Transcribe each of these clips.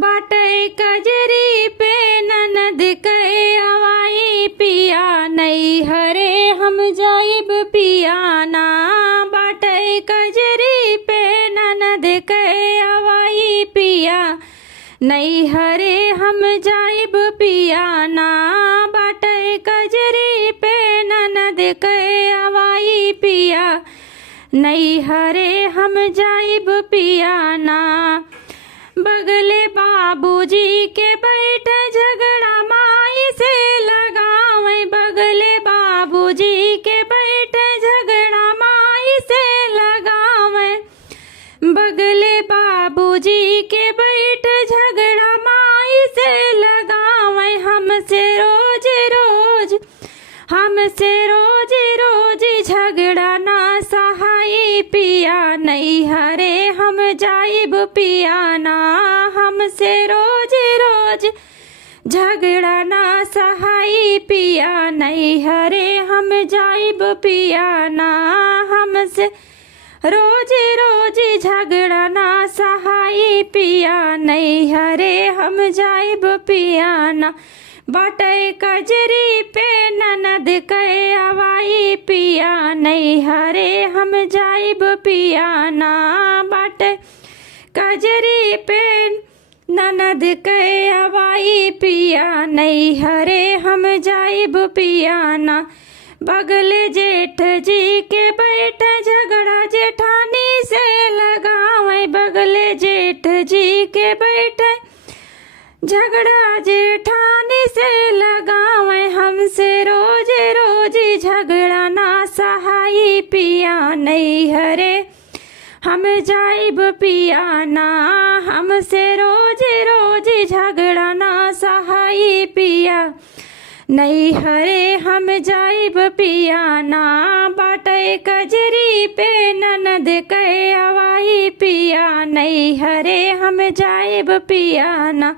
बाटे कजरी पे ननद के अवाई पिया नहीं हरे हम जाइब पियाना। बाटे कजरी पे ननद के अवाई पिया नहीं हरे हम जाइब पियाना। बाटे कजरी पे ननद के अवाई पिया नहीं हरे हम जाइब पियाना। बगले बाबूजी के बैठ झगड़ा माई से लगावे। बगले बाबूजी के बैठ झगड़ा माई से लगावे। बगले बाबूजी के बैठ झगड़ा माई से लगावे। हमसे रोज रोज झगड़ा ना सहाई पिया नहीं हरे हम जाइब पियाना। हमसे रोज रोज झगड़ा ना सहाई पिया नहीं हरे हम जाइब पियाना। हमसे रोज रोज झगड़ा ना सहाई पिया नहीं हरे हम जाइब पियाना। बाटे कजरी पे ननद के अवाई पिया नहीं हरे हम जाइब पियाना। बाटे कजरी पे ननद के अवाई पिया नहीं हरे हम जाइब पियाना। बगले जेठ जी के बैठ झगड़ा जेठानी से लगावे। बगले जेठ जी के बैठ झगड़ा जेठानी से लगावे। हमसे रोज रोज झगड़ा ना सहाई पिया नहीं हरे हम जाइब पियाना। हमसे रोज रोज झगड़ा ना सहाई पिया नहीं हरे हम जाइब पियाना। बाटे कजरी पे ननद के अवाई पिया नहीं हरे हम जाइब पियाना।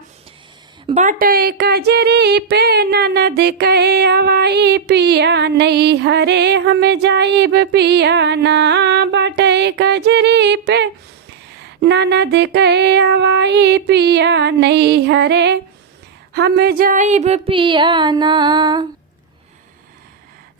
बाटे कजरी पे ननद के अवाई पिया नहीं हरे हम जाइब पियाना। बाटे कजरी पे ननद के अवाई पिया नहीं हरे हम जाइब पियाना।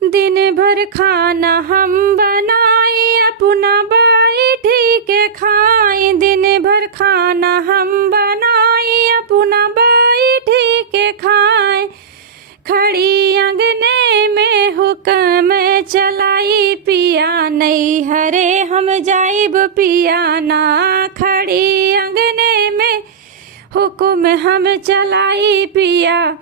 दिन भर खाना हम बनाई अपना बैठी के खाई। दिन भर खाना हम बनाई अपना बैठी के खाए। खड़ी अंगने में हुक्म चलाई पिया नहीं हरे हम जाइब पियाना। खड़ी अंगने में हुक्म हम चलाई पिया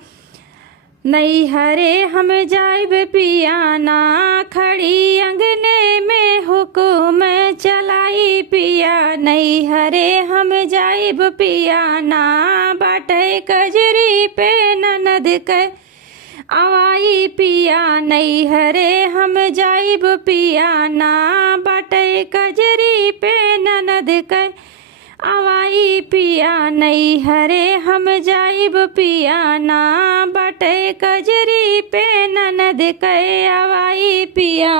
नहीं हरे हम जाइब पियाना। खड़ी अंगने में हुक्म चलाई पिया नहीं हरे हम जाइब पियाना। बाटे कजरी पे ननद के अवाई पिया नहीं हरे हम जाइब पियाना। बाटे कजरी पे ननद के अवाई पिया नहीं हरे हम जाइब पियाना। बाटे कजरी पे ननद के अवाई पिया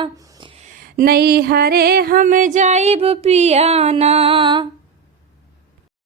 नहीं हरे हम जाइब पियाना।